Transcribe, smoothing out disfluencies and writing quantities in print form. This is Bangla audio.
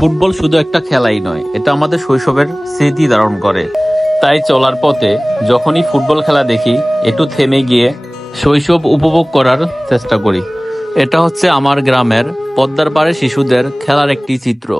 ফুটবল শুধু একটা খেলাই নয়, এটা আমাদের শৈশবের স্মৃতি ধারণ করে। তাই চলার পথে যখনই ফুটবল খেলা দেখি, একটু থেমে গিয়ে শৈশব উপভোগ করার চেষ্টা করি। এটা হচ্ছে আমার গ্রামের পদ্মার পাড়ে শিশুদের খেলার একটি চিত্র।